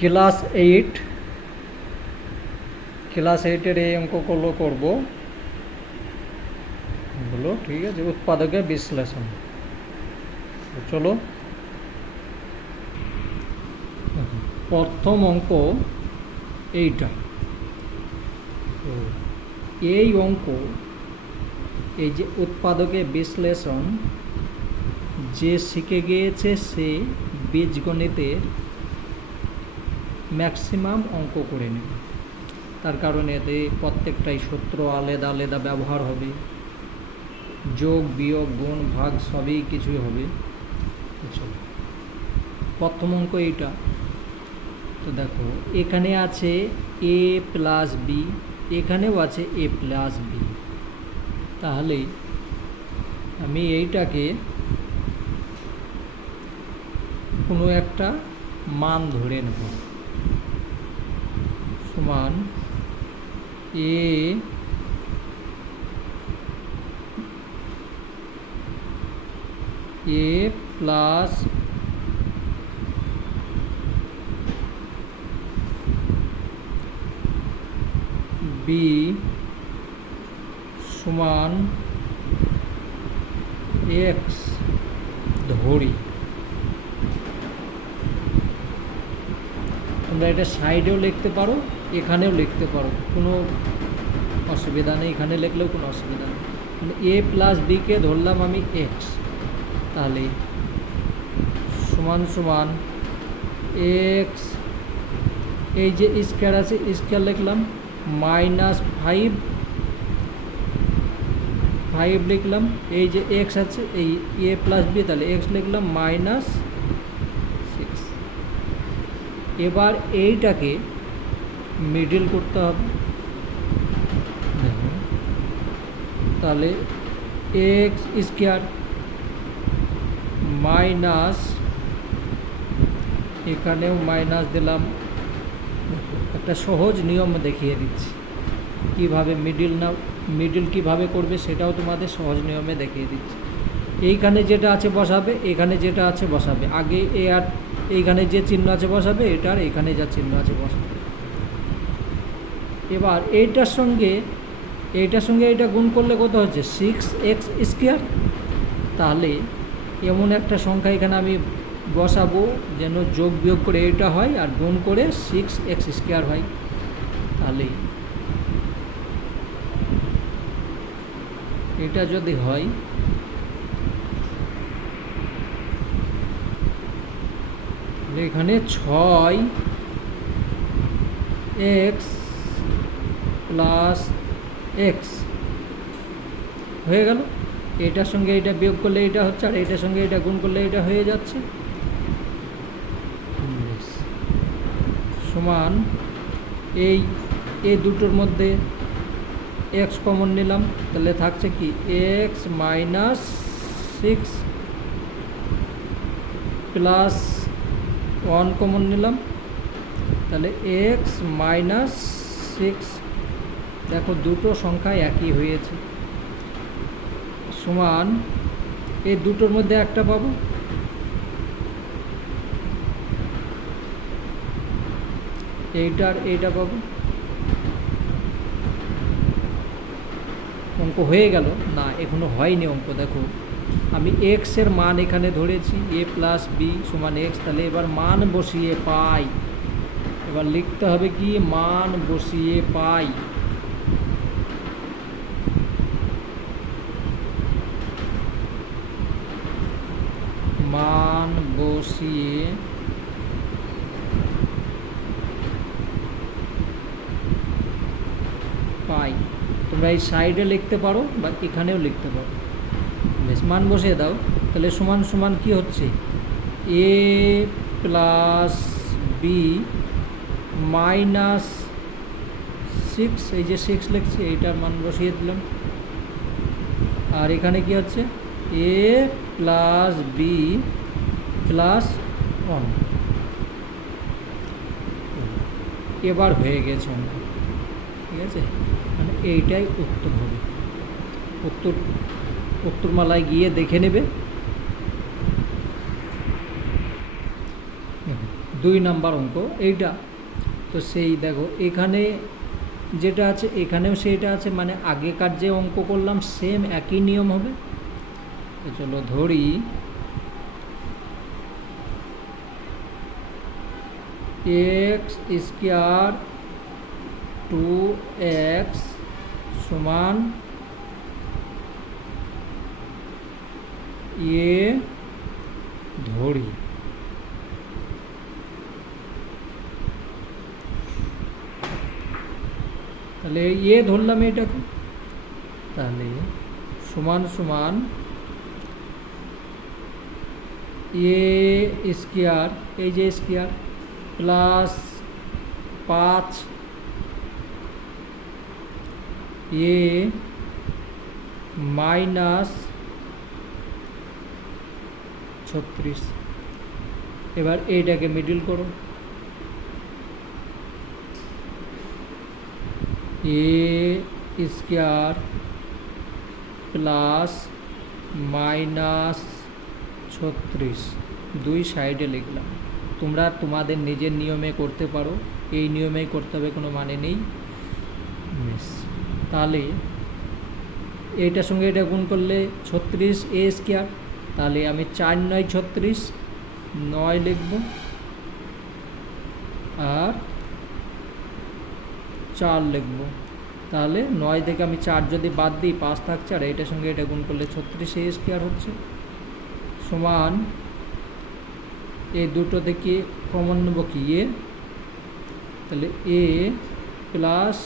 Class এইটের এই অঙ্কগুলো করব এগুলো, ঠিক আছে। উৎপাদকের বিশ্লেষণ। চলো, প্রথম অঙ্ক এইটা। তো এই অঙ্ক, এই যে উৎপাদকের বিশ্লেষণ, যে শিখে গিয়েছে সে বীজগণিতের ম্যাক্সিমাম অঙ্ক করে নেবে। তার কারণে এতে প্রত্যেকটাই সূত্র আলাদা আলাদা ব্যবহার হবে, যোগ বিয়োগ গুণ ভাগ সবই কিছুই হবে। প্রথম অঙ্ক এইটা। তো দেখো, এখানে আছে এ প্লাস বি, এখানেও আছে এ প্লাস বি। তাহলে আমি এইটাকে কোনো একটা মান ধরে নেব, সমান এ প্লাস বি সমান এক্স ধরি। তোমরা এটা সাইডেও লিখতে পারো, এখানেও লিখতে পারো, কোনো অসুবিধা নেই। এখানে লিখলেও কোনো অসুবিধা নেই। এ প্লাস বিকে ধরলাম আমি এক্স, তাহলে সমান সমান এক্স, এই যে স্কোয়ার আছে স্কোয়ার লিখলাম, মাইনাস ফাইভ লিখলাম, এই যে এক্স আছে এই এ প্লাস বি, তাহলে এক্স লিখলাম মাইনাস 6। এবার এইটাকে মিডল করতে হবে। তাহলে এক্স স্কোয়ার মাইনাস, এখানেও মাইনাস দিলাম। একটা সহজ নিয়ম দেখিয়ে দিচ্ছি কীভাবে মিডল কীভাবে করবে, সেটাও তোমাদের সহজ নিয়মে দেখিয়ে দিচ্ছি। এইখানে যেটা আছে বসাবে, এখানে যেটা আছে বসাবে, আগে এ আর এইখানে যে চিহ্ন আছে বসাবে, এটার এখানে যা চিহ্ন আছে বসাবে। এবার এইটার সঙ্গে এটা গুণ করলে কত হচ্ছে 6x স্কোয়ার। তাহলে এমন একটা সংখ্যা এখানে আমি বসাবো যেন যোগ বিয়োগ করে এটা হয় আর গুণ করে 6x স্কোয়ার হয়। তাহলে এটা যদি হয়, এখানে 6x প্লাস এক্স হয়ে গেল। এটার সঙ্গে এটা বিয়োগ করলে এটা হচ্ছে, আর এটার সঙ্গে এটা গুণ করলে এটা হয়ে যাচ্ছে। সমান এই দুটোর মধ্যে এক্স কমন নিলাম, তাহলে থাকছে কি এক্স মাইনাস 6 প্লাস 1 কমন নিলাম, তাহলে এক্স মাইনাস 6। দেখো দুটো সংখ্যা একই হয়েছে। সমান এই দুটোর মধ্যে একটা পাবো, এইটা পাবো। অঙ্ক হয়ে গেল না? এখনো হয়নি অঙ্ক। দেখো, আমি এক্স এর মান এখানে ধরেছি, এ প্লাস বি সমান এক্স। তাহলে এবার মান বসিয়ে পাই, এবার লিখতে হবে কি মান বসিয়ে পাই। মান বসিয়ে পাই, তোমরা এই সাইডে লিখতে পারো বা এখানেও লিখতে পারো। বেশ, মান বসিয়ে দাও। তাহলে সমান সমান কি হচ্ছে এ প্লাস বি মাইনাস 6, এই যে 6 লিখছি এইটার মান বসিয়ে দিলাম। আর এখানে কি হচ্ছে এ প্লাস বি প্লাস 1। এবার হয়ে গেছে অঙ্ক, ঠিক আছে। মানে এইটাই উত্তর হবে। উত্তরমালায় গিয়ে দেখে নেবে। 2 নাম্বার অঙ্ক এইটা। তো সেই দেখো এখানে যেটা আছে এখানেও সেইটা আছে, মানে আগেকার যে অঙ্ক করলাম সেম একই নিয়ম হবে। তো চলো ধরি এক্স স্কোয়ার 2x সমান এ ধরি। তাহলে এ ধরলাম এটাকে, তাহলে সমান সমান এ স্কোয়ার, এই যে স্কোয়ার প্লাস 5 এ মাইনাস 36। এবার এইটাকে মিডিল করো, এ স্কোয়ার প্লাস মাইনাস 36 দুই সাইডে লিখলাম। তোমরা তোমাদের নিজের নিয়মে করতে পারো, এই নিয়মেই করতে হবে, কোনো মানে নেই। তাহলে এইটার সঙ্গে এটা গুণ করলে 36 এ স্কোয়ার, তাহলে আমি 4 9 36 9 লিখব, আর 4 লিখব। তাহলে 9 থেকে আমি 4 যদি বাদ দিই 5 থাকছে, আর এইটার সঙ্গে এটা গুণ করলে 36 এ স্কোয়ার হচ্ছে, সমান এই দুটো থেকে কমন নেব কি এ, তাহলে এ প্লাস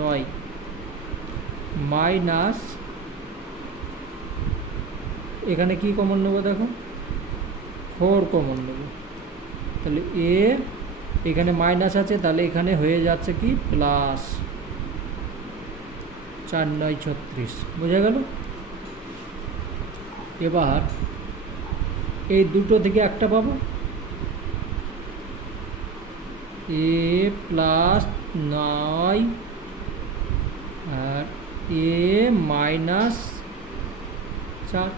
9 মাইনাস, এখানে কি কমন নেব দেখো 4 কমন নেব, তাহলে এ এখানে মাইনাস আছে, তাহলে এখানে হয়ে যাচ্ছে কি প্লাস 4 9 36, বোঝা গেল। এবার এই দুটো থেকে একটা পাবো, এ প্লাস 9 আর এ মাইনাস 4।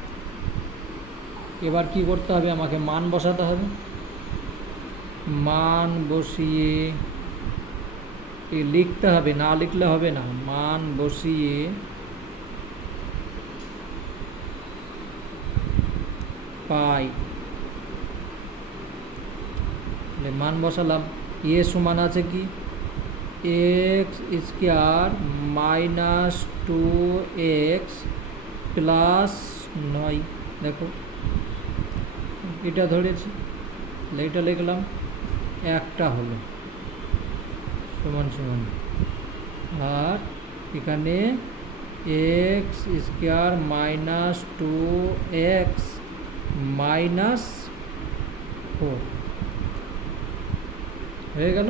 এবার কি করতে হবে, আমাকে মান বসাতে হবে, মান বসিয়ে লিখতে হবে, না লিখলে হবে না, মান বসিয়ে পাই, মান বসালাম। এ সমান আছে কি x square minus 2x plus 9, দেখো এটা ধরেছি, এটা লিখলাম, একটা হলো সমান সমান, আর এখানে x square minus 2x minus 4 হয়ে গেল।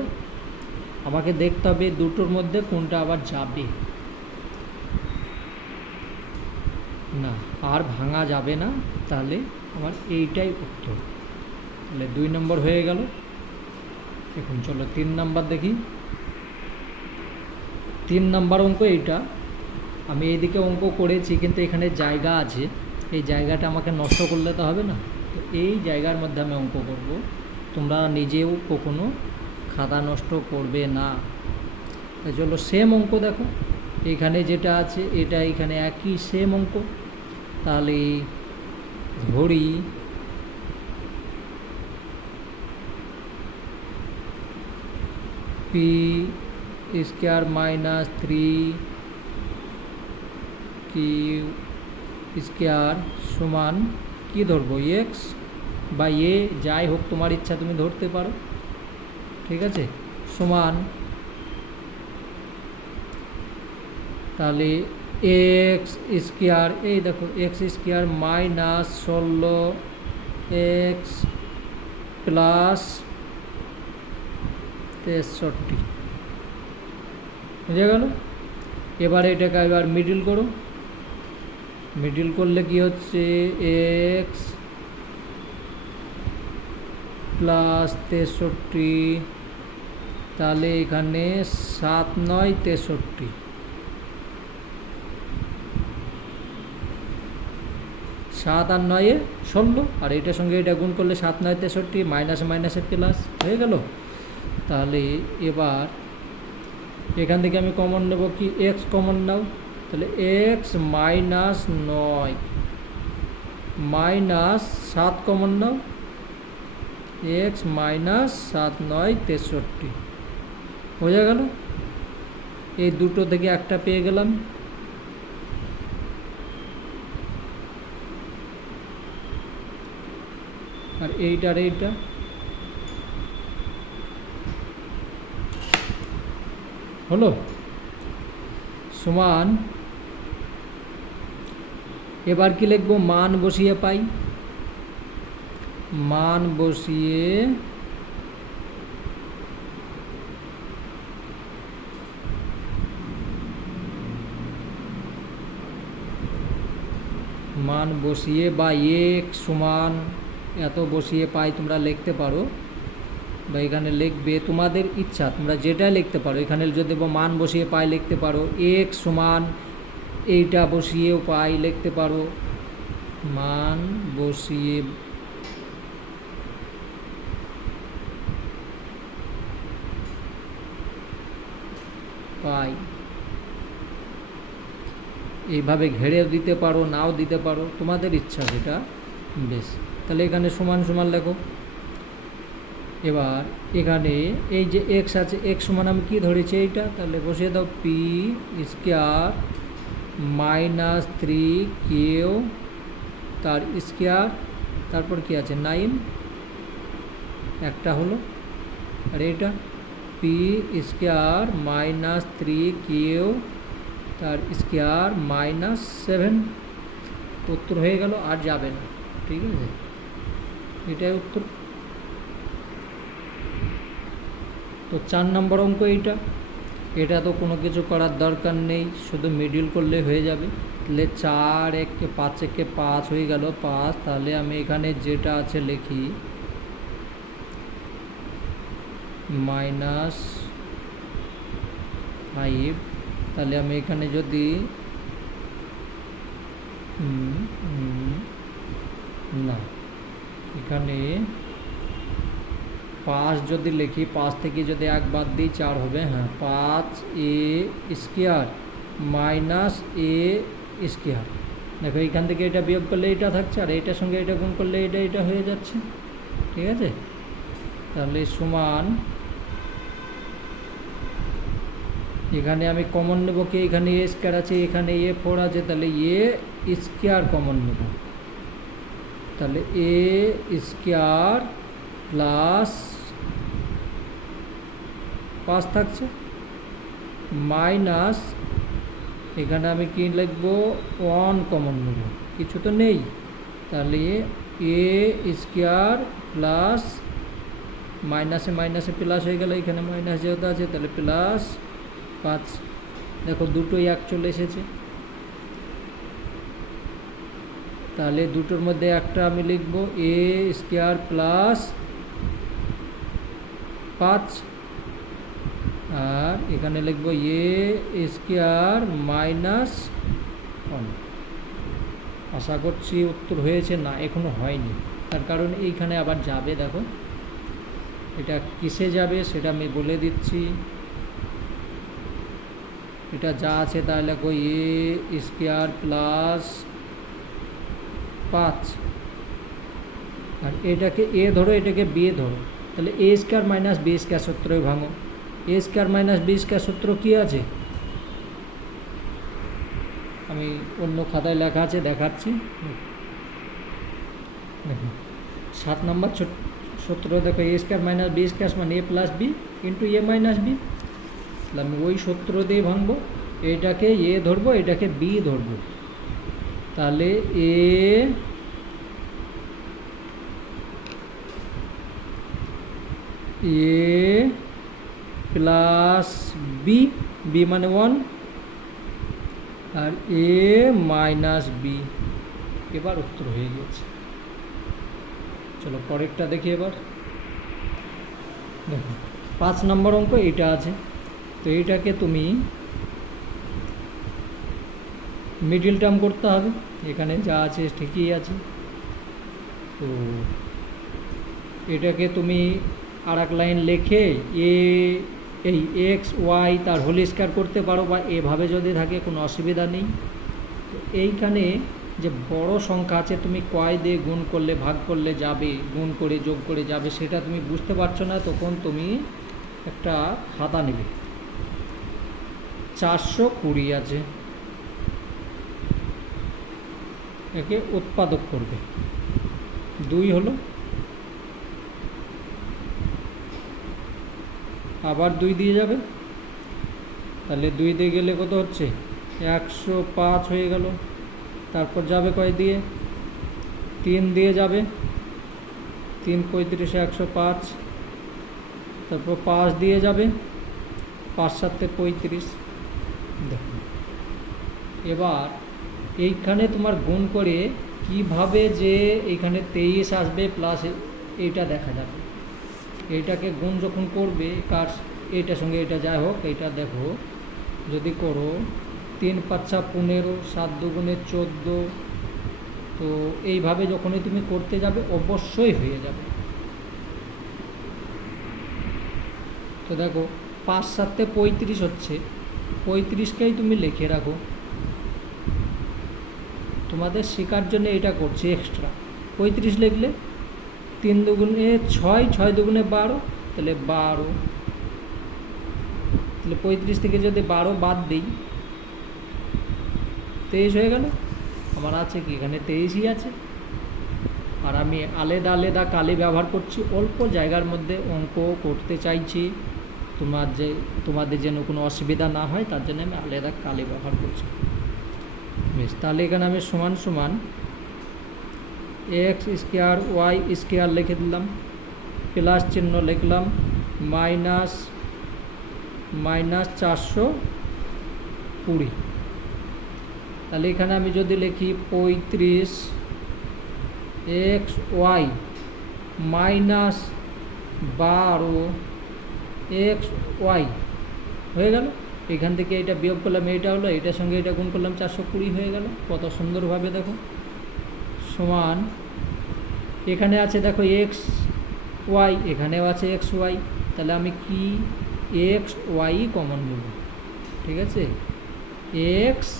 আমাকে দেখতে হবে দুটোর মধ্যে কোনটা আবার যাবে না, আর ভাঙা যাবে না, তাহলে আমার এইটাই উত্তর। তাহলে 2 নম্বর হয়ে গেল। এখন চলো 3 নাম্বার দেখি। 3 নাম্বার অঙ্ক এইটা, আমি এইদিকে অঙ্ক করেছি কিন্তু এখানে জায়গা আছে, এই জায়গাটা আমাকে নষ্ট করলে তো হবে না, তো এই জায়গার মধ্যে আমি অঙ্ক করব। তোমরা নিজেও কখনো খাতা নষ্ট করবে না। তাই চলো সেম অঙ্ক দেখো, এখানে যেটা আছে এটা এখানে একই সেম অঙ্ক। তাহলে ধরি P square minus 3 Q square সমান কি ধরবো এক্স বা এ, যাই হোক তোমার ইচ্ছা তুমি ধরতে পারো, ঠিক আছে, সমান তাহলে এক্স স্কোয়ার, এই দেখো x square minus 16 x plus 63, বুঝে গেল। এবার এটাকে এবার মিডিল করো, মিডিল করলে কি হচ্ছে এক্স প্লাস 63, তাহলে এখানে 7 9 63, 7 আর 9 16, আর এটার সঙ্গে এটা গুণ করলে 7 9 63, মাইনাসে মাইনাসে প্লাস হয়ে গেল। তাহলে এবার এখান থেকে আমি কমন নেব কি, এক্স কমন নাও, তাহলে এক্স মাইনাস 9 মাইনাস 7 কমন নাও, এক্স মাইনাস 7 9 63 হয়ে গেল। এই দুটো থেকে একটা পেয়ে গেলাম। আর এইটা হলো সমান। এবার কি লিখবো, মান বসিয়ে পাই, মান বসিয়ে বা এক্স সমান এত বসিয়ে পাই তোমরা লিখতে পারো, বা এখানে লিখবে তোমাদের ইচ্ছা, তোমরা যেটা লিখতে পারো। এখানে যদি মান বসিয়ে পাই লিখতে পারো, এক্স সমান এইটা বসিয়েও পাই লিখতে পারো, মান বসিয়ে পাই এইভাবে ঘেরেও দিতে পারো, নাও দিতে পারো, তোমাদের ইচ্ছা যেটা। বেশ, তাহলে এখানে সমান সমান লেখো। এবার এখানে এই যে এক্স আছে, এক্স সমান আমি কী ধরেছি এইটা, তাহলে বসিয়ে দাও পি স্কোয়ার মাইনাস 3 কিউ তার স্কোয়ার, তারপর কি আছে 9 একটা হলো, আর এইটা পি স্কোয়ার মাইনাস 3 কিউ তার স্কোয়ার মাইনাস 7, উত্তর হয়ে গেল, আর যাবে না। ঠিক আছে, এটাই উত্তর। তো 4 নম্বর অঙ্ক এইটা। এটা তো কোনো কিছু করার দরকার নেই, শুধু মিডিল করলে হয়ে যাবে। তাহলে 4 1 5 1 5 হয়ে গেল 5। তাহলে আমি এখানে যেটা আছে লিখি -5। তাহলে আমি এখানে যদি না, এখানে 5 যদি লিখি, 5 থেকে যদি 1 বাদ দিই 4 হবে। হ্যাঁ, 5a square minus a square. দেখো এখান থেকে এটা বিয়োগ করলে এটা থাকছে, আর এইটার সঙ্গে এটা গুণ করলে এটা হয়ে যাচ্ছে। ঠিক আছে, তাহলে সমান, এখানে আমি কমন নেব কি, এখানে এ স্কোয়ার আছে, এখানে a4 আছে, তাহলে এ স্কোয়ার কমন নেব। তাহলে এ স্কোয়ার প্লাস 5 থাকছে মাইনাস, এখানে আমি কি লিখব 1 কমন নেব, কিছু তো নেই। তাহলে এ স্কোয়ার প্লাস মাইনাসে মাইনাসে প্লাস হয়ে গেল, এখানে মাইনাস যেহেতু আছে তাহলে প্লাস 5। দেখো দুটোই 1 চলে এসেছে, তাহলে দুটোর মধ্যে একটা আমি লিখব এ স্কোয়ার প্লাস 5, আর এখানে লিখব এ স্কোয়ার মাইনাস 1। আশা করছি উত্তর হয়েছে। না, এখনো হয়নি, তার কারণ এইখানে আবার যাবে। দেখো এটা কিসে যাবে সেটা আমি বলে দিচ্ছি। এটা যা আছে তাহলে লেখো এ স্কোয়ার প্লাস 5, আর এটাকে এ ধরো, এটাকে বি ধরো, তাহলে এ স্কোয়ার মাইনাস বি স্কোয়ার সূত্রই ভাঙো। এ স্কোয়ার মাইনাস বি স্কোয়ার সূত্র কী আছে, আমি অন্য খাতায় লেখা আছে দেখাচ্ছি। দেখুন 7 নম্বর সূত্র, দেখো এ স্কোয়ার মাইনাস বি স্কোয়ার মানে এ প্লাস বি ইন্টু এ মাইনাস বি। তাহলে আমি ওই সূত্র দিয়ে ভাঙবো, এটাকে এ ধরবো, এটাকে বি ধরবো। তাহলে এ প্লাস বি, বি মানে 1, আর এ মাইনাস বি। এবার উত্তর হয়ে গেছে। চলো পরেরটা দেখি। এবার দেখো 5 নম্বর অঙ্ক এইটা আছে। তো এইটাকে তুমি মিডিল টার্ম করতে হবে, এখানে যা আছে ঠিকই আছে। তো এটাকে তুমি আর এক লাইন লেখে এই এক্স ওয়াই তার হোল স্কয়ার করতে পারো, বা এভাবে যদি থাকে কোনো অসুবিধা নেই। তো এইখানে যে বড় সংখ্যা আছে তুমি কয় দিয়ে গুণ করলে ভাগ করলে যাবে, গুণ করে যোগ করে যাবে, সেটা তুমি বুঝতে পারছো না, তখন তুমি একটা খাতা নেবে। 420 আছে, একে উৎপাদক করবে, 2 হলো, আবার 2 দিয়ে যাবে, তাহলে 2 দিয়ে গেলে কত হচ্ছে 105 হয়ে গেল। তারপর যাবে কয় দিয়ে, 3 দিয়ে যাবে, 3 35 105, তারপর 5 দিয়ে যাবে, 5 7 35। দেখো এবার এইখানে তোমার গুণ করে কিভাবে যে এইখানে 23 আসবে প্লাস এইটা দেখা যাবে। এইটাকে গুণ যখন করবে কার এইটার সঙ্গে এটা যাই হোক, এইটা দেখো যদি করো 3 5 15, 7 2 14, তো এইভাবে যখনই তুমি করতে যাবে অবশ্যই হয়ে যাবে। তো দেখো 5 7 35 হচ্ছে, 35কেই তুমি লিখে রাখো, তোমাদের শেখার জন্য এটা করছি এক্সট্রা। 35 লিখলে 3 2 6, 6 2 12, তাহলে 12, তাহলে 35 থেকে যদি 12 বাদ দিই 23 হয়ে গেল। আমার আছে কি এখানে 23ই আছে। আর আমি আলাদা আলাদা কালি ব্যবহার করছি, অল্প জায়গার মধ্যে অঙ্ক করতে চাইছি, তোমাদের যেন কোনো অসুবিধা না হয় তার জন্য আমি আলাদা কালি ব্যবহার করছি। বেশ, তাহলে এখানে আমি সমান সমান এক্স স্কোয়ার ওয়াই স্কোয়ার লিখে দিলাম, প্লাস চিহ্ন লিখলাম, মাইনাস 420। তাহলে এখানে আমি যদি লিখি 35 X Y minus 12 X Y হয়ে গেল। এখান থেকে এটা বিয়োগ করলাম, এইটা হলো, এটার সঙ্গে এটা গুণ করলাম, 420 হয়ে গেল। কত সুন্দরভাবে দেখো, সমান এখানে আছে দেখো এক্স ওয়াই, এখানেও আছে এক্স ওয়াই, তাহলে আমি কি এক্স ওয়াই কমন নেব, ঠিক আছে, এক্স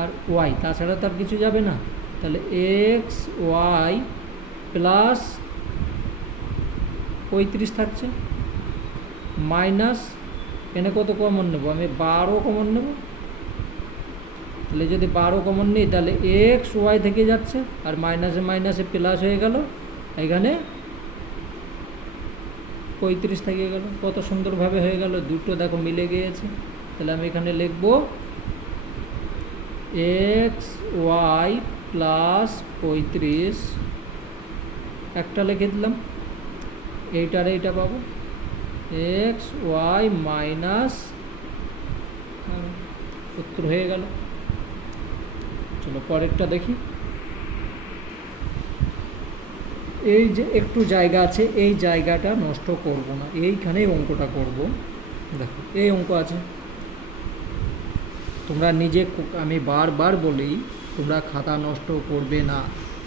আর ওয়াই, তাছাড়া তো আর কিছু যাবে না। তাহলে এক্স ওয়াই প্লাস 35 থাকছে, মাইনাস এখানে কত কমন নেব, আমি 12 কমন নেব। তাহলে যদি 12 কমন নিই তাহলে এক্স ওয়াই থেকে যাচ্ছে, আর মাইনাসে মাইনাসে প্লাস হয়ে গেল, এখানে 35 থেকে গেল। কত সুন্দরভাবে হয়ে গেল, দুটো দেখো মিলে গিয়েছে। তাহলে আমি এখানে লিখব এক্স ওয়াই প্লাস 35, একটা লিখে দিলাম, এইটার এইটা পাবো এক্স ওয়াই মাইনাস, উত্তর হয়ে গেল। চলো পরেরটা দেখি। এই যে একটু জায়গা আছে, এই জায়গাটা নষ্ট করব না, এইখানেই অঙ্কটা করব। দেখো এই অঙ্ক আছে, তোমরা নিজে, আমি বারবার বলি তোমরা খাতা নষ্ট করবে না।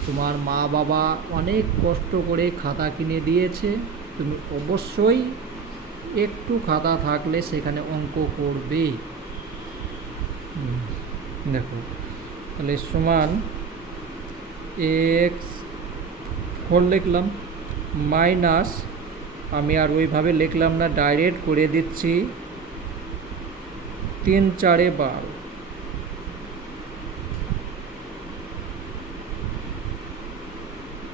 তোমার মা বাবা অনেক কষ্ট করে খাতা কিনে দিয়েছে, তুমি অবশ্যই একটু খাতা থাকলে সেখানে অঙ্ক করবে। দেখো তাহলে সমান এক্স হোল লিখলাম, মাইনাস, আমি আর ওইভাবে লিখলাম না, ডাইরেক্ট করে দিচ্ছি 3 4 12,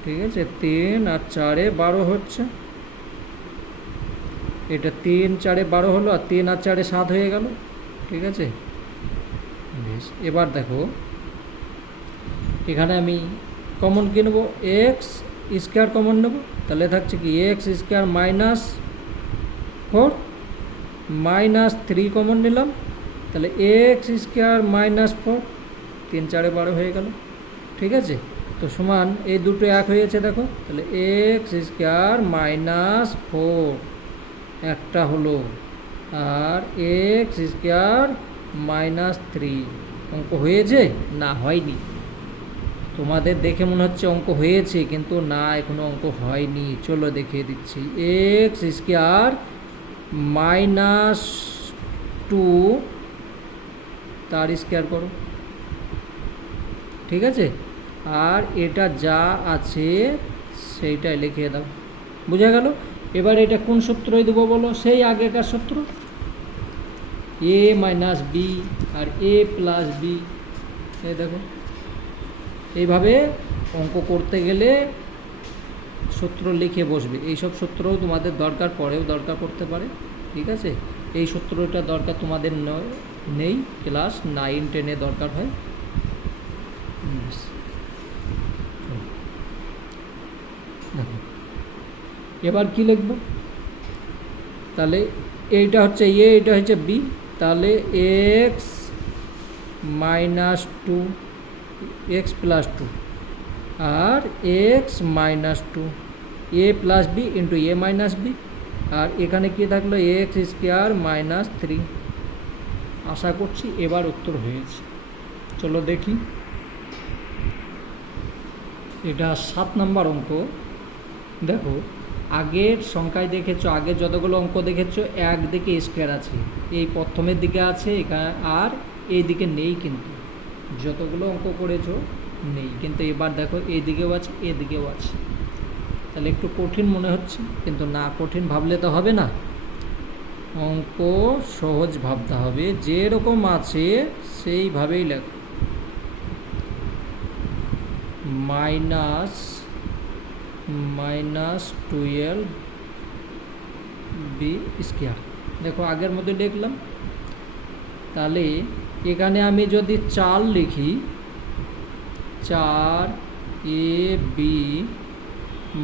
ঠিক আছে, 3 আর 4 12 হচ্ছে, এটা 3 4 12 হলো, আর 3 আর 4 7 হয়ে গেল, ঠিক আছে। বেশ, এবার দেখো এখানে আমি কমন কি নেব, এক্স স্কোয়ার কমন নেব, তাহলে থাকছে কি x square minus 4 minus 3 common নিলাম, তাহলে এক্স স্কোয়ার মাইনাস 4, 3 4 12 হয়ে গেল, ঠিক আছে। তো সমান এই দুটো এক হয়েছে দেখো, তাহলে এক্স স্কোয়ার মাইনাস 4 একটা হলো, আর এক্স স্কোয়ার -3। অঙ্ক হয়েছে? না, হয়নি। তোমাদের দেখে মনে হচ্ছে অঙ্ক হয়েছে, কিন্তু না, এখনো অঙ্ক হয়নি। চলো দেখিয়ে দিচ্ছি। এক্স স্কোয়ার -2 তার স্কোয়ার করো, ঠিক আছে? আর এটা যা আছে সেইটাই লিখিয়ে দাও। বুঝা গেল? এবার এটা কোন সূত্রই দেবো বলো? সেই আগেকার সূত্র, a মাইনাস বি আর a প্লাস বি। এই দেখো, এইভাবে অঙ্ক করতে গেলে সূত্র লিখে বসবে। এইসব সূত্রও তোমাদের দরকার, পরেও দরকার পড়তে পারে, ঠিক আছে? এই সূত্রটা দরকার তোমাদের নেই, ক্লাস 9-10-এ দরকার হয়। দেখো এবার কি লিখব? তাহলে এইটা হচ্ছে এ, এটা হচ্ছে বি। তাহলে এক্স -2, এক্স প্লাস 2 আর এক্স -2, এ প্লাস বি ইন্টু এ মাইনাস বি। আর এখানে কি থাকলো? X square -3। আশা করছি এবার উত্তর হয়েছে। চলো দেখি। এটা 7 নম্বর অঙ্ক। দেখো, আগের সংখ্যায় দেখেছো, আগে যতগুলো অঙ্ক দেখেছো একদিকে স্কোয়ার আছে, এই প্রথমের দিকে আছে এখানে, আর এই দিকে নেই। কিন্তু যতগুলো অঙ্ক করেছো নেই, কিন্তু এবার দেখো এইদিকেও আছে, এদিকেও আছে। তাহলে একটু কঠিন মনে হচ্ছে, কিন্তু না, কঠিন ভাবলে তো হবে না। অঙ্ক সহজ ভাবতে হবে, যেরকম আছে সেইভাবেই লেখো। -12 বি স্কোয়ার। দেখো আগের মধ্যে লিখলাম। তাহলে এখানে আমি যদি 4 লিখি, 4 এ বি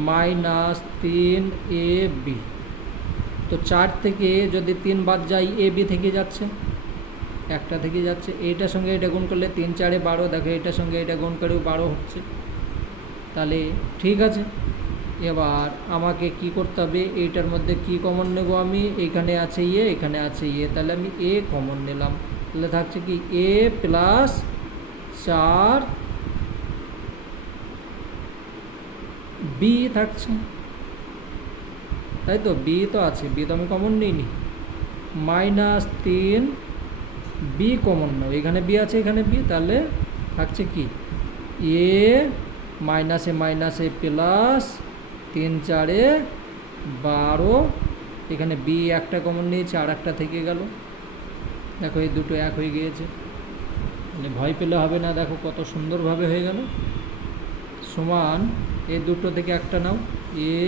-3 এ বি, তো 4 থেকে যদি 3 বাদ যাই, এ বি থেকে যাচ্ছে, একটা থেকে যাচ্ছে। এইটার সঙ্গে এটা গুণ করলে 3 4 12, দেখো এটার সঙ্গে এটা গুণ করেও 12 হচ্ছে। তাহলে ঠিক আছে, এবার আমাকে কি করতে হবে? এইটার মধ্যে কি কমন নেব আমি? এখানে আছে এ, এখানে আছে এ, তাহলে আমি এ কমন নিলাম। তাহলে থাকছে কি? এ প্লাস 4 বি থাকছে, তাই তো? বি তো আছে, বি তো আমি কমন নিইনি। -3 বি কমন নাও, এখানে বি আছে, এখানে বি, তাহলে থাকছে কি? এ মাইনাসে মাইনাসে প্লাস 3 4 12, এখানে বি একটা কমন নিয়েছে, আর একটা থেকে গেল। দেখো এই দুটো এক হয়ে গিয়েছে, মানে ভয় পেলে হবে না। দেখো কত সুন্দরভাবে হয়ে গেল। সমান এই দুটো থেকে একটা নাও, এ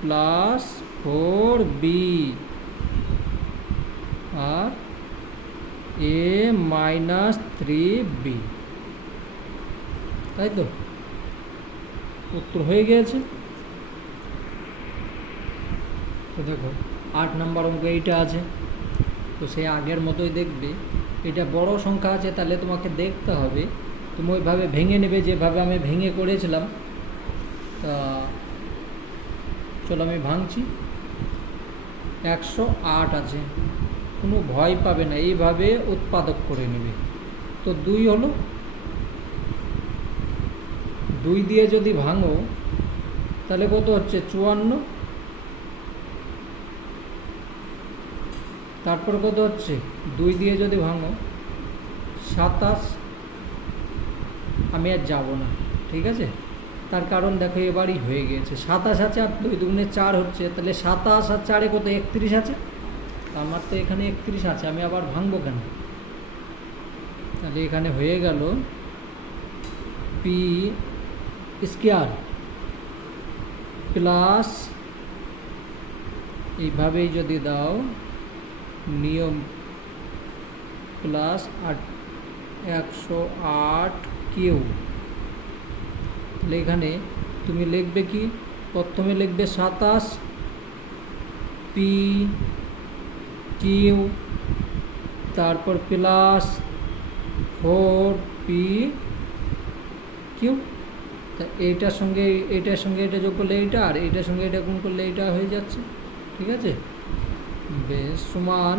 প্লাস 4 বি আর এ -3 বি, তাই তো? উত্তর হয়ে গিয়েছে। তো দেখো 8 নম্বর অঙ্ক এইটা আছে, তো সেই আগের মতোই দেখবে। এটা বড় সংখ্যা আছে, তাহলে তোমাকে দেখতে হবে, তুমি ওইভাবে ভেঙে নেবে যেভাবে আমি ভেঙে করেছিলাম। তা চলো আমি ভাঙছি। 108 আছে, কোনো ভয় পাবে না, এইভাবে উৎপাদক করে নেবে। তো 2 হলো, 2 দিয়ে যদি ভাঙো তাহলে কত হচ্ছে? 54। তারপর কত হচ্ছে? 2 দিয়ে যদি ভাঙো 27। আমি আর যাব না, ঠিক আছে? তার কারণ দেখো এবারই হয়ে গিয়েছে, 27 আছে আর 2 দুগুণে 4 হচ্ছে, তাহলে 27 আর 4 কত? 31 আছে। আমার তো এখানে 31 আছে, আমি আবার ভাঙবো কেন? তাহলে এখানে হয়ে গেল পি স্কোয়ার প্লাস, এইভাবেই যদি দাও নিয়ম, প্লাস 108 কিউ। তাহলে এখানে তুমি লিখবে কি? প্রথমে লিখবে 27 পি কিউ, তারপর প্লাস 4 পি কিউ। তা এইটার সঙ্গে এটা যোগ করলে এইটা, আর এইটার সঙ্গে এটা গুণ করলে এইটা হয়ে যাচ্ছে, ঠিক আছে? বেশ, সমান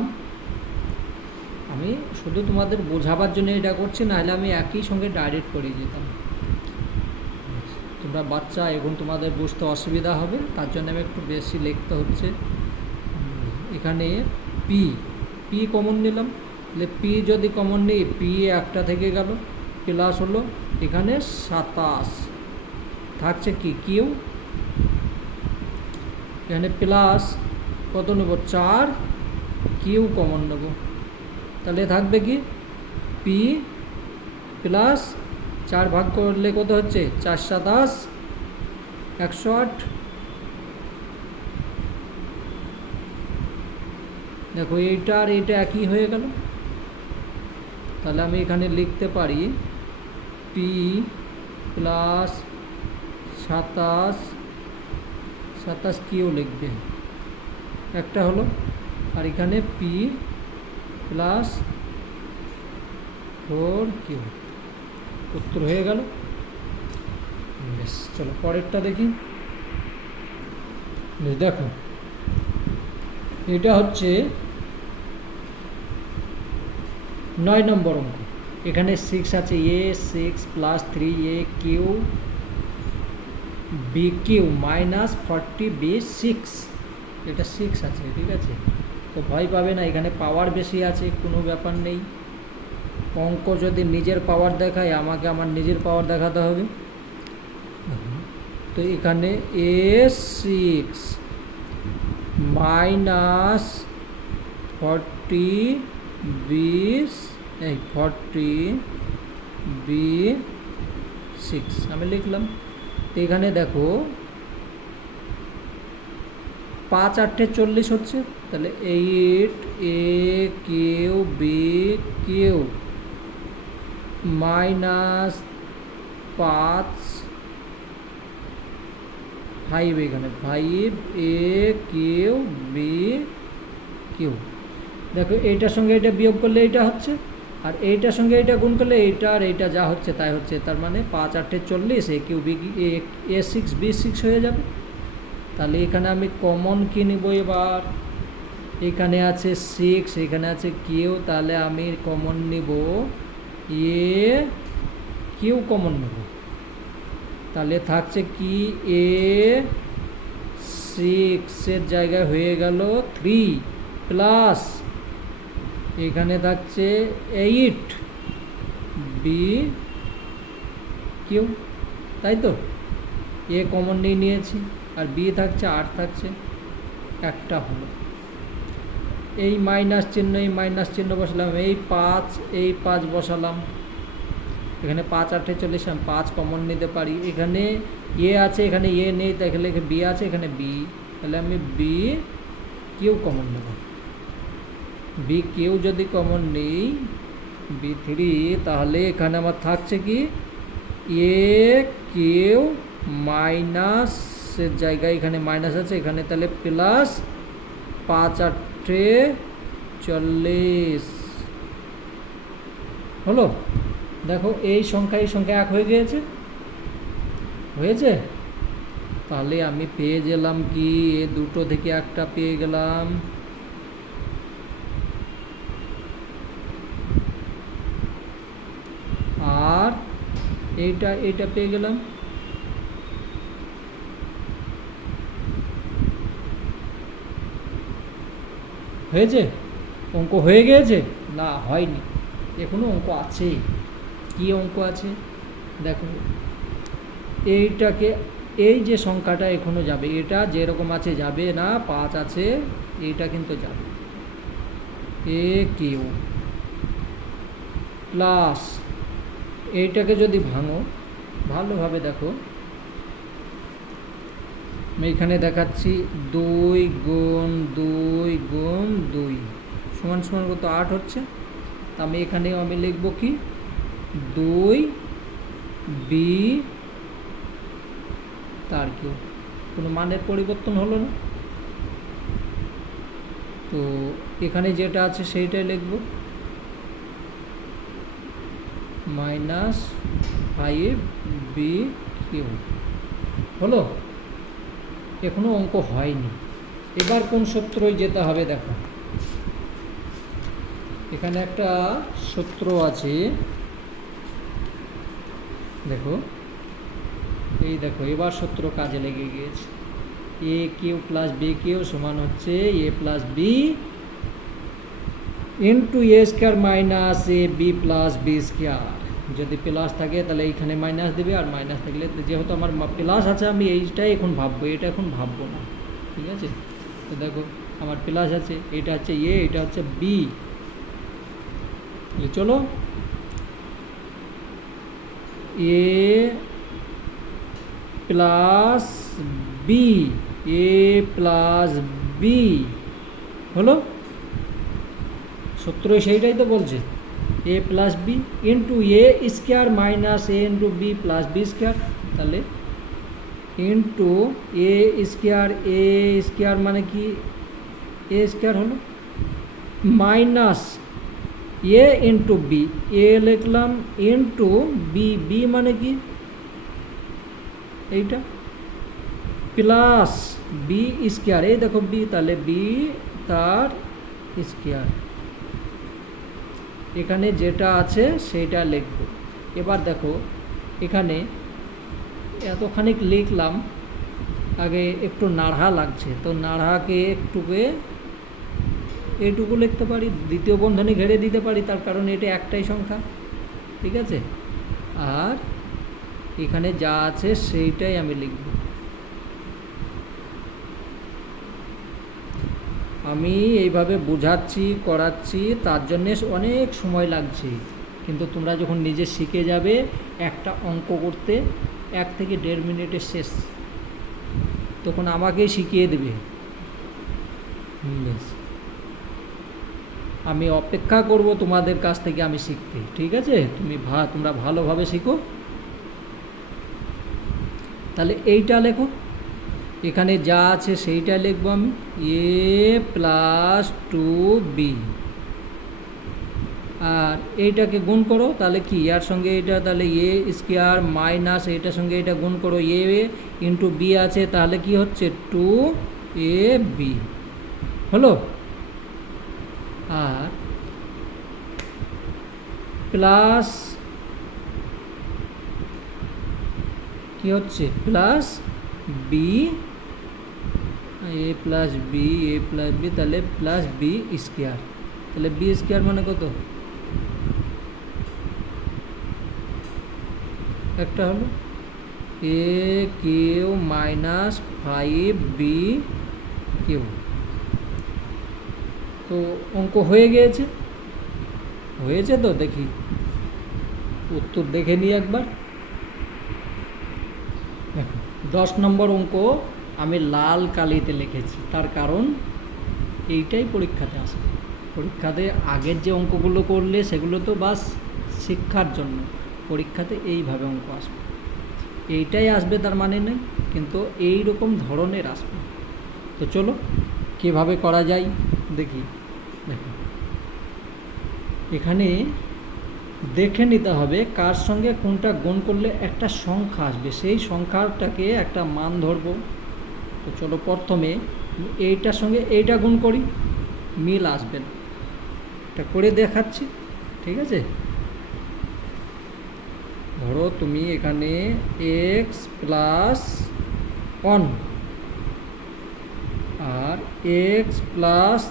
আমি শুধু তোমাদের বোঝাবার জন্য এটা করছি, নাহলে আমি একই সঙ্গে ডাইরেক্ট করিয়ে দিতাম। তোমরা বাচ্চা, এখন তোমাদের বুঝতে অসুবিধা হবে, তার জন্য আমি একটু বেশি লিখতে হচ্ছে। এখানে পি পি কমন নিলাম, তাহলে পি যদি কমন নিই, পি একটা থেকে গেল, প্লাস হলো এখানে 27 থাকছে কি কিউ, এখানে প্লাস কত নেব 4, কিউ কমন নেব, তাহলে থাকবে কি পি প্লাস 4 ভাগ করলে কত হচ্ছে 4 27 108। দেখো এইটা আর এইটা একই হয়ে গেল, তাহলে আমি এখানে লিখতে পারি পি প্লাস 27 কিউ লিখবে, একটা হলো, আর এখানে পি প্লাস 4 কিউ, উত্তর হয়ে গেল। বেশ, চলো পরেরটা দেখি। দেখো এটা হচ্ছে 9 নম্বর অঙ্ক। এখানে 6 আছে, A 6 plus 3 A Q B Q minus 40 B 6, এটা 6 আছে, ঠিক আছে, তো ভয় পাবে না, এখানে পাওয়ার বেশি আছে, কোনো ব্যাপার নেই। অঙ্ক যদি নিজের পাওয়ার দেখায়, আমাকে আমার নিজের পাওয়ার দেখাতে হবে। তো এখানে এ 6 মাইনাস 40 বি 6 আমি লিখলাম। তো এখানে দেখো 5 8 40 হচ্ছে, তাহলে 8 এ কিউ বি কিউ মাইনাস 5 এখানে 5 এ কিউ বি কিউ। দেখো এইটার সঙ্গে এটা বিয়োগ করলে এইটা হচ্ছে, আর এইটার সঙ্গে এইটা গুণ করলে এইটা আর এইটা যা হচ্ছে তাই হচ্ছে, তার মানে 5 8 40 এ কিউ বি এ 6 বি 6 হয়ে যাবে। তাহলে এখানে আমি কমন কি নিব এবার, এখানে আছে 6, এখানে আছে কিউ, তাহলে আমি কমন নিব এ কিউ কমন নেব, তাহলে থাকছে কি এ 6 জায়গায় হয়ে গেল 3 প্লাস এখানে থাকছে 8 বি কিউ, তাই তো, এ কমন নিয়েছি, আর বি থাকছে 8 থাকছে, একটা হলো। এই মাইনাস চিহ্ন বসালাম, এই 5 বসালাম, এখানে 5 8 40 আমি 5 কমন নিতে পারি, এখানে এ আছে, এখানে এ নেই, তাহলে বি আছে, এখানে বি, তাহলে আমি বি কিউ কমন নেব। বি কিউ যদি কমন নিই বি 3, তাহলে এখানে আমার থাকছে কি এ কিউ মাইনাসের জায়গায় এখানে মাইনাস আছে, এখানে তাহলে প্লাস 5 8 40 হলো। দেখো এই সংখ্যা এক হয়ে হয়েছে, তাহলে আমি পেয়ে গেলাম কি এ দুটো থেকে একটা পেয়ে গেলাম, আর এইটা পেয়ে গেলাম। হয়েছে, অঙ্ক হয়ে গিয়েছে না, হয়নি, এখনো অঙ্ক আছে। কি অঙ্ক আছে দেখো, এইটাকে, এই যে সংখ্যাটা এখনো যাবে, এটা যেরকম আছে যাবে না, 5 আছে, এইটা কিন্তু যাবে, এ কিউ প্লাস এইটাকে যদি ভাঙো ভালোভাবে দেখো, আমি এখানে দেখাচ্ছি 2 গুণ 2 গুণ 2 সমান সমান কত 8 হচ্ছে, তা আমি এখানে আমি লিখব কি 2 বি তার কিউ, কোনো মানের পরিবর্তন হলো না, তো এখানে যেটা আছে সেইটাই লিখব, -5 বি কিউ হলো। এখনো অঙ্ক হয়নি, এবার কোন সূত্রই যেতে হবে দেখো, এখানে একটা সূত্র আছে, দেখো এই দেখো এবার সূত্র কাজে লেগে গিয়েছে। এ কিউ প্লাস বি কিউ সমান হচ্ছে এ plus B into A square minus A B plus B square. যদি প্লাস থাকে তাহলে এইখানে মাইনাস দেবে, আর মাইনাস থাকলে যেহেতু আমার প্লাস আছে আমি এইটাই এখন ভাববো, এটা এখন ভাববো না, ঠিক আছে। তো দেখো আমার প্লাস আছে, এটা হচ্ছে এ, এটা হচ্ছে বি। চলো A plus B, A plus B হলো সূত্র, সেইটাই তো বলছে A plus B into A square minus A into B plus B square. তাহলে ইন্টু এ স্কোয়ার মানে কি এ স্কোয়ার হলো minus A into B, A লিখলাম ইন্টু বি, বি মানে কি এইটা প্লাস বি স্কোয়ার, এই দেখো বি, তাহলে বি তার স্কোয়ার। এখানে যেটা আছে সেটা লিখব। এবার দেখো এখানে এতখানি লিখলাম, আগে একটু নাড়হা লাগছে, তো নাড়হাকে একটুকে এইটুকু লিখতে পারি, দ্বিতীয় বন্ধনী ঘেরে দিতে পারি, তার কারণ এটা একটাই সংখ্যা, ঠিক আছে। আর এখানে যা আছে সেইটাই আমি লিখব। আমি এইভাবে বোঝাচ্ছি করাচ্ছি, তার জন্যে অনেক সময় লাগছে, কিন্তু তোমরা যখন নিজে শিখে যাবে একটা অঙ্ক করতে 1 থেকে 1.5 মিনিটের শেষ, তখন আমাকেই শিখিয়ে দেবে। বেশ, আমি অপেক্ষা করব তোমাদের কাছ থেকে আমি শিখতে, ঠিক আছে। তোমরা ভালোভাবে শিখো। তাহলে এইটা লেখো, এখানে যা আছে সেইটা লিখব আমি, এ প্লাস 2বি, আর এইটাকে গুণ করো, তাহলে কি এর সঙ্গে এটা, তাহলে এ স্কোয়ার মাইনাস এইটার সঙ্গে এটা গুণ করো, এ ইন্টু বি আছে, তাহলে কি হচ্ছে 2ab হলো। আর প্লাস কি হচ্ছে plus B, A plus B, তাহলে প্লাস বি স্কোয়ার, তাহলে বি স্কোয়ার মানে কত, একটা হলো এ কিউ মাইনাস 5b কিউ। তো অঙ্ক হয়ে গিয়েছে, তো দেখি উত্তর দেখে নিই একবার। 10 নম্বর অঙ্ক আমি লাল কালিতে লিখেছি, তার কারণ এইটাই পরীক্ষাতে আসবে। পরীক্ষাতে আগের যে অঙ্কগুলো করলে সেগুলো তো বাস শিক্ষার জন্য, পরীক্ষাতে এইভাবে অঙ্ক আসবে, এইটাই আসবে তার মানে নেই, কিন্তু এই রকম ধরনের আসবে। তো চলো কীভাবে করা যায় দেখি। দেখো এখানে দেখে নিতে হবে কার সঙ্গে কোনটা গুণ করলে একটা সংখ্যা আসবে, সেই সংখ্যাটাকে একটা মান ধরব। তো চলো প্রথমে এইটার সঙ্গে এইটা গুণ করি, মিল আসবে না, এটা করে দেখাচ্ছি, ঠিক আছে। ধরো তুমি এখানে এক্স প্লাস 1 আর এক্স প্লাস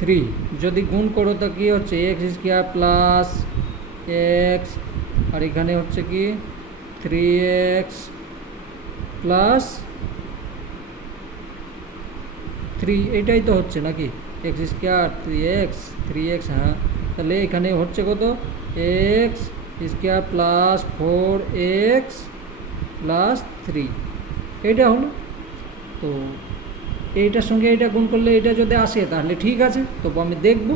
3 যদি গুণ করো তো কী হচ্ছে এক্স স্কোয়ার প্লাস এক্স, আর এখানে হচ্ছে কি 3x প্লাস 3, এটাই তো হচ্ছে নাকি, এক্স স্কোয়ার 3x, হ্যাঁ। তাহলে এখানে হচ্ছে কত x square plus 4x plus 3, এইটা হলো। তো এইটার সঙ্গে এইটা গুণ করলে এটা যদি আসে তাহলে ঠিক আছে, তবু আমি দেখব,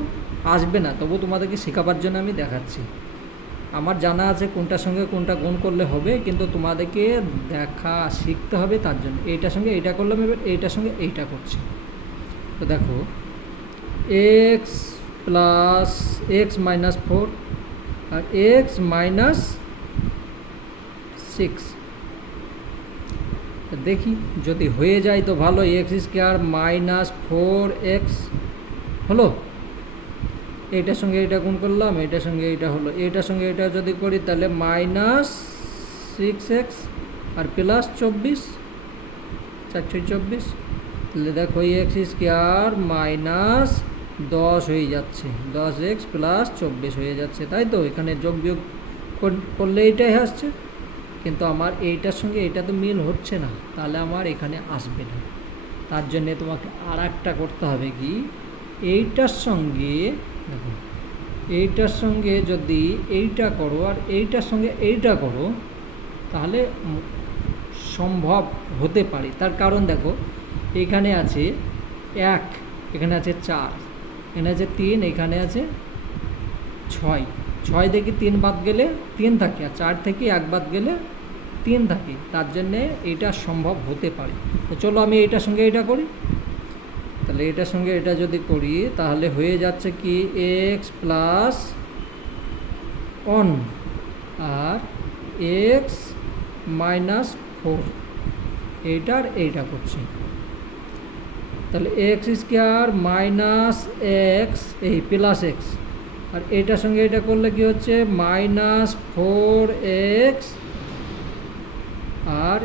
আসবে না তবু তোমাদেরকে শেখাবার জন্য আমি দেখাচ্ছি। আমার জানা আছে কোনটার সঙ্গে কোনটা গুণ করলে হবে, কিন্তু তোমাদেরকে শিখতে হবে, তার জন্য এইটার সঙ্গে এইটা করলাম, এবার এইটার সঙ্গে এইটা করছি। তো দেখো এক্স প্লাস এক্স মাইনাস 4 আর এক্স মাইনাস 6, দেখি যদি হয়ে যায় তো ভালো, এক্স স্কোয়ার মাইনাস 4x হলো, এইটার সঙ্গে এটা গুণ করলাম, এইটার সঙ্গে এটা হলো, এইটার সঙ্গে এটা যদি করি তাহলে -6x আর +24, 4×24, তাহলে দেখো x² -10 হয়ে যাচ্ছে, 10x + 24 হয়ে যাচ্ছে, তাই তো? এখানে যোগ বিয়োগ করলে এইটাই আসছে, কিন্তু আমার এইটার সঙ্গে এটা তো মিল হচ্ছে না, তাহলে আমার এখানে আসবে না। তার জন্যে তোমাকে আর একটা করতে হবে কি, এইটার সঙ্গে দেখো, এইটার সঙ্গে যদি এইটা করো আর এইটার সঙ্গে এইটা করো তাহলে সম্ভব হতে পারে। তার কারণ দেখো, এখানে আছে 1, এখানে আছে 4, এখানে আছে 3, এখানে আছে 6, 6 থেকে 3 বাদ গেলে 3 থাকে, আর 4 থেকে 1 বাদ গেলে 3 থাকে, তার জন্যে এটা সম্ভব হতে পারে। তো চলো আমি এইটার সঙ্গে এটা করি, তাহলে এটার সঙ্গে এটা যদি করি তাহলে হয়ে যাচ্ছে কি x + 1 আর x -4, এইটার এইটা করছি, তাহলে x² - x এই +x, আর এইটার সঙ্গে এটা করলে কি হচ্ছে -4x আর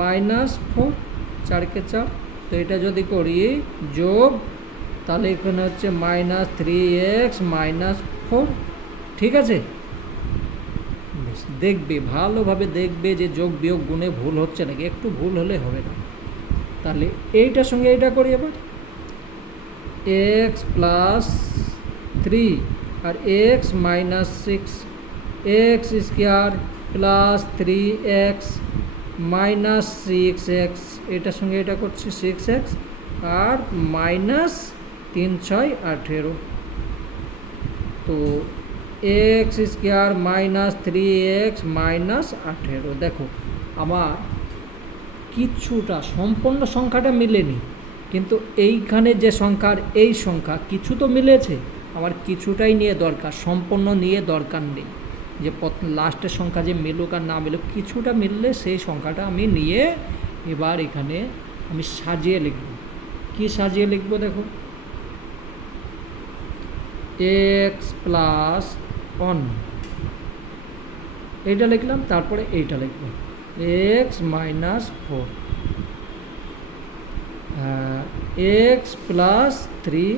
-4, 4 কে 4, তো এটা যদি করি যোগ, তাহলে এখানে হচ্ছে -3x -4, ঠিক আছে? দেখবে ভালোভাবে, দেখবে যে যোগ বিয়োগ গুণে ভুল হচ্ছে নাকি, একটু ভুল হলে হবে না। তাহলে এইটার সঙ্গে এইটা করি এবার, x + 3 আর x -6, x² + 3x -6x, এটার সঙ্গে এটা করছি 6x আর -3 × 6 = 18, তো x² -3x -18। দেখো আমার কিছুটা সম্পূর্ণ সংখ্যাটা মিলেনি, কিন্তু এইখানে যে সংখ্যার এই সংখ্যা কিছু তো মিলেছে, আমার কিছুটাই নিয়ে দরকার, সম্পূর্ণ নিয়ে দরকার নেই, যে লাস্টের সংখ্যা যে মিলুক আর না মিলুক, কিছুটা মিললে সেই সংখ্যাটা আমি নিয়ে এবার এখানে আমি সাজিয়ে লিখব। কি সাজিয়ে লিখব দেখো, x + 1 এইটা লিখলাম, তারপরে এইটা লিখব x -4, x + 3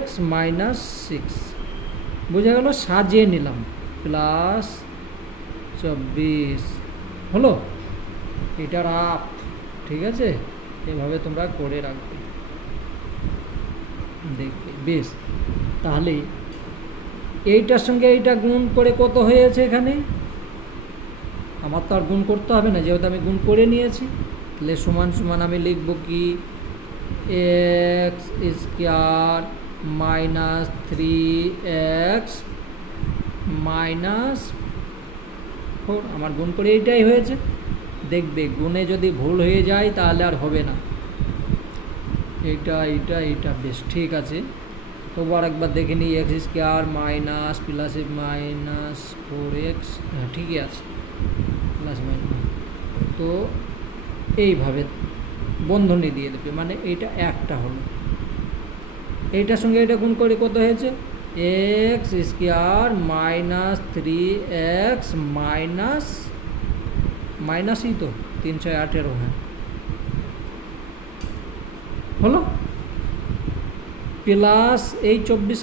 x -6, বোঝা গেল? সাজিয়ে নিলাম, +24 হলো, এটার আপ, ঠিক আছে? এভাবে তোমরা করে রাখবে, দেখবে বেশ। তাহলে এইটার সঙ্গে এইটা গুণ করে কত হয়েছে এখানে, আমার তো আর গুণ করতে হবে না, যেহেতু আমি গুণ করে নিয়েছি, তাহলে সমান সমান আমি লিখব কি x² -3x -4, আমার গুণ করে এইটাই হয়েছে। দেখবে গুণে যদি ভুল হয়ে যায় তাহলে আর হবে না, এইটা এইটা এইটা, বেশ ঠিক আছে। তবু আর একবার দেখে নিই, x² -+4x, হ্যাঁ ঠিকই আছে, +- তো এইভাবে বন্ধনী দিয়ে দেবে, মানে এইটা একটা হলো, এইটার সঙ্গে এটা গুণ করে কত হয়েছে x² -3x মাইনাসই তো 3 × 6 = 18, হ্যাঁ হলো, প্লাস এই 24,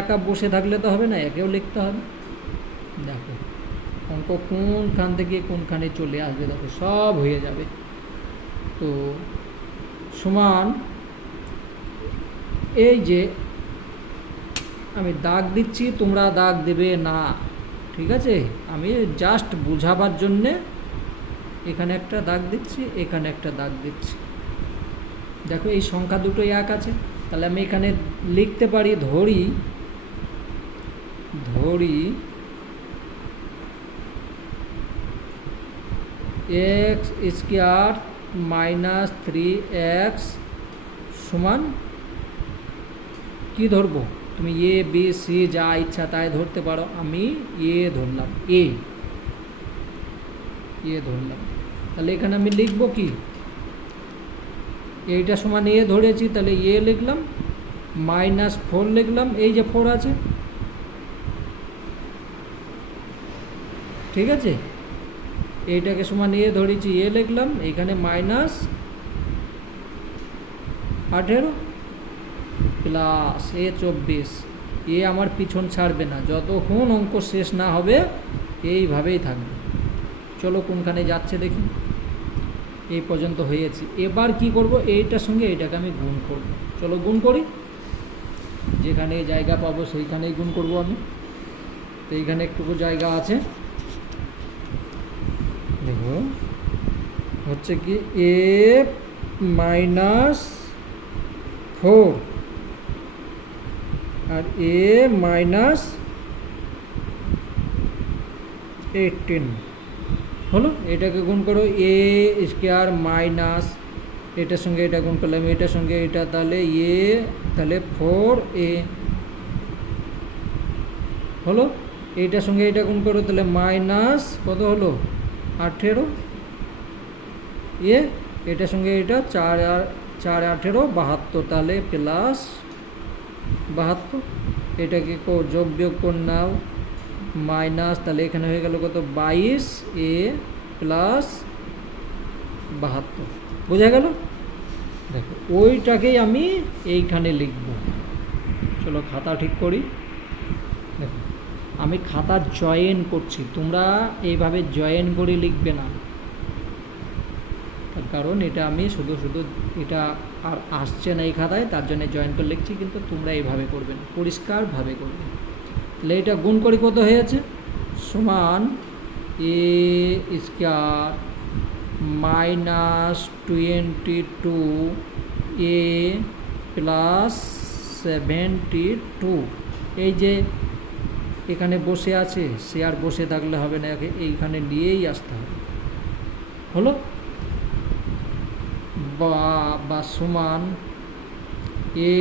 একা বসে থাকলে তো হবে না, একেও লিখতে হবে। দেখো অঙ্ক কোনখান থেকে কোনখানে চলে আসবে, দেখো সব হয়ে যাবে। তো সমান, এই যে আমি দাগ দিচ্ছি, তোমরা দাগ দেবে না, ঠিক আছে? আমি জাস্ট বোঝাবার জন্যে এখানে একটা দাগ দিচ্ছি, এখানে একটা দাগ দিচ্ছি। দেখো এই সংখ্যা দুটো এক আছে, তাহলে আমি এখানে লিখতে পারি, ধরি x² -3x সমান, কি ধরবো তুমি, a b c যা ইচ্ছা তাই ধরতে পারো, আমি এ ধরলাম, এ ধরলাম। তাহলে এখানে আমি লিখব কি, এইটা সমান এ ধরেছি, তাহলে এ লিখলাম, -4 লিখলাম, এই যে 4 আছে, ঠিক আছে। এইটাকে সমান এ ধরেছি, এ লিখলাম, এখানে -18 প্লাস এ 24, এ আমার পিছন ছাড়বে না, যতক্ষণ অঙ্ক শেষ না হবে এইভাবেই থাকবে। চলো কোনখানে যাচ্ছে দেখি। এই পর্যন্ত হয়েছে, এবার কি করব, এইটার সঙ্গে এইটাকে আমি গুণ করব। চলো গুণ করি, যেখানে জায়গা পাবো সেইখানেই গুণ করব আমি। তো এইখানে একটুকু জায়গা আছে, দেখো হচ্ছে কি এ -4 আর এ -18 হলো। এটাকে গুণ করো, এ স্কোয়ার মাইনাস, এটার সঙ্গে এটা গুণ করলাম, এটার সঙ্গে এটা, তাহলে এ, তাহলে 4a হলো। এইটার সঙ্গে এটা গুণ করো, তাহলে মাইনাস কত হলো 18 এ, এটার সঙ্গে এটা 4 আর 4 18 72, তাহলে প্লাস 72। এটাকে যোগ বিয়োগ করে নাও, মাইনাস, তাহলে এখানে হয়ে গেল কত 22a প্লাস 72, বোঝা গেল। দেখো ওইটাকেই আমি এইখানে লিখব। চলো খাতা ঠিক করি। দেখো আমি খাতা জয়েন করছি, তোমরা এইভাবে জয়েন করে লিখবে না, তার কারণ এটা আমি শুধু এটা আর আসছে না এই খাতায়, তার জন্য জয়েন করে লিখছি, কিন্তু তোমরা এইভাবে করবে না, পরিষ্কারভাবে করবে। তাহলে এটা গুণ করি, কত হয়েছে, সমান এ স্কোয়ার -22 এ প্লাস 72। এই যে এখানে বসে আছে, সে আর বসে থাকলে হবে না, এইখানে নিয়েই আসতে হবে, হলো। বা সমান এ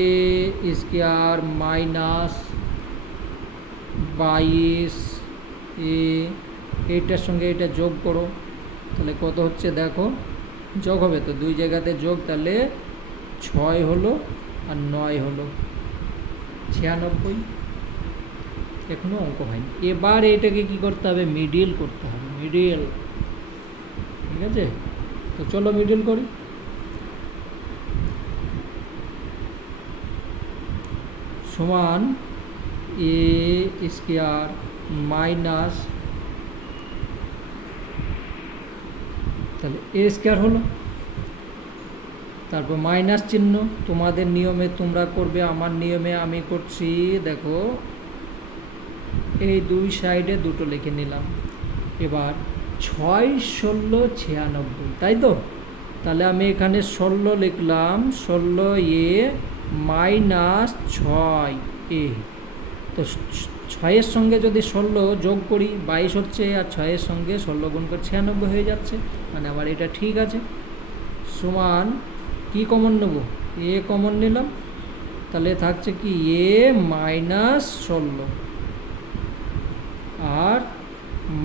স্কোয়ার -22 এ, এইটার সঙ্গে এটা যোগ করো, তাহলে কত হচ্ছে দেখো, যোগ হবে তো, দুই জায়গাতে যোগ, তাহলে 6 হলো আর 9 হলো 96। এখনো অঙ্ক হয়নি। এবার এটাকে কি করতে হবে, মিডিল করতে হবে, মিডিল, ঠিক আছে। তো চলো মিডিল করি। সমান এ স্কোয়ার মাইনাস, তাহলে এ স্কোয়ার হলো, তারপর মাইনাস চিহ্ন, তোমাদের নিয়মে তোমরা করবে, আমার নিয়মে আমি করছি। দেখো এই দুই সাইডে দুটো লিখে নিলাম। এবার 6 16 96, তাই তো। তাহলে আমি এখানে 16 লিখলাম, 16 এ মাইনাস 6 এ, তো 6-এর সঙ্গে যদি 16 যোগ করি 22 হচ্ছে, আর 6-এর সঙ্গে 16 গুণ করে 96 হয়ে যাচ্ছে, মানে আবার এটা ঠিক আছে। সমান কি কমন নেব, এ কমন নিলাম, তাহলে থাকছে কি এ -16 আর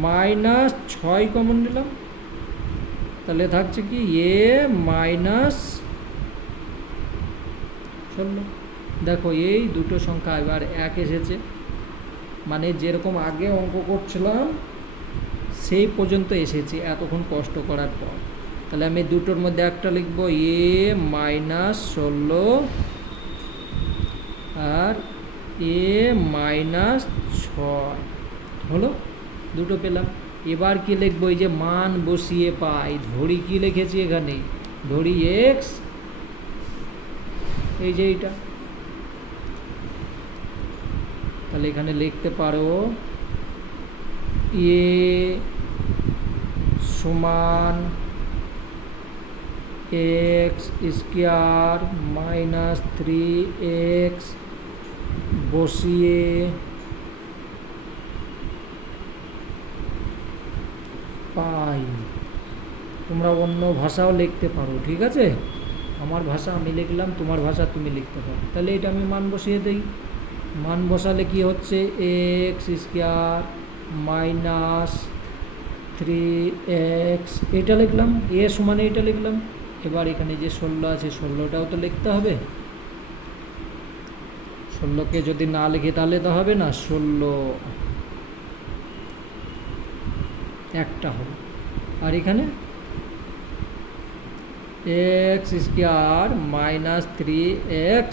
-6 কমন নিলাম, তাহলে থাকছে কি এ -16। দেখো এই দুটো সংখ্যা এবার এক এসেছে, মানে যেরকম আগে অঙ্ক করছিলাম সেই পর্যন্ত এসেছে এতক্ষণ কষ্ট করার পর। তাহলে আমি দুটোর মধ্যে একটা লিখব, এ -16 আর এ -6 হলো, দুটো পেলাম। এবার কি লিখবো, এই যে মান বসিয়ে পাই, ধরি কি লিখেছি এখানে, ধরি এক্স, এই যে এইটা, তাহলে এখানে লিখতে পারো এ সমান এক্স স্কোয়ার -3x বসিয়ে পাই। তোমরা অন্য ভাষাও লিখতে পারো, ঠিক আছে, আমার ভাষা আমি লিখলাম, তোমার ভাষা তুমি লিখতে পারো। তাহলে এটা আমি মান বসিয়ে দিই, মান বসালে কি হচ্ছে, এক্স স্কোয়ার -3x, এটা লিখলাম, এ সমানে এটা লিখলাম। এবার এখানে যে 16 আছে 16টাও তো লিখতে হবে, ষোলোকে যদি না লিখি তাহলে তো হবে না, 16 একটা হবে। আর এখানে x square minus 3x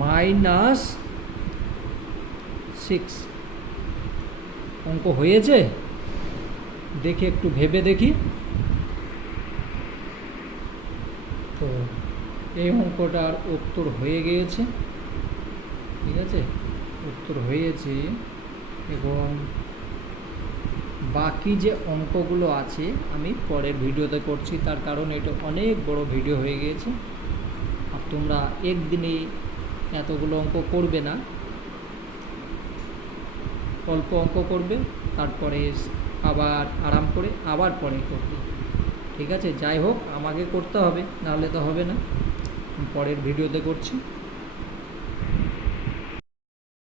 minus 6 অঙ্ক হয়েছে? দেখি একটু ভেবে দেখি। তো এই অঙ্কটার উত্তর হয়ে গিয়েছে, ঠিক আছে, উত্তর হয়েছে। এবং বাকি যে অঙ্কগুলো আছে আমি পরের ভিডিওতে করছি, তার কারণ এটা অনেক বড় ভিডিও হয়ে গিয়েছে। আর তোমরা একদিনে এতগুলো অঙ্ক করবে না, অল্প অঙ্ক করবে, তারপরে আবার আরাম করে আবার পরে করবে, ঠিক আছে। যাই হোক, আমাকে করতে হবে, নাহলে তো হবে না। পরের ভিডিওতে করছি।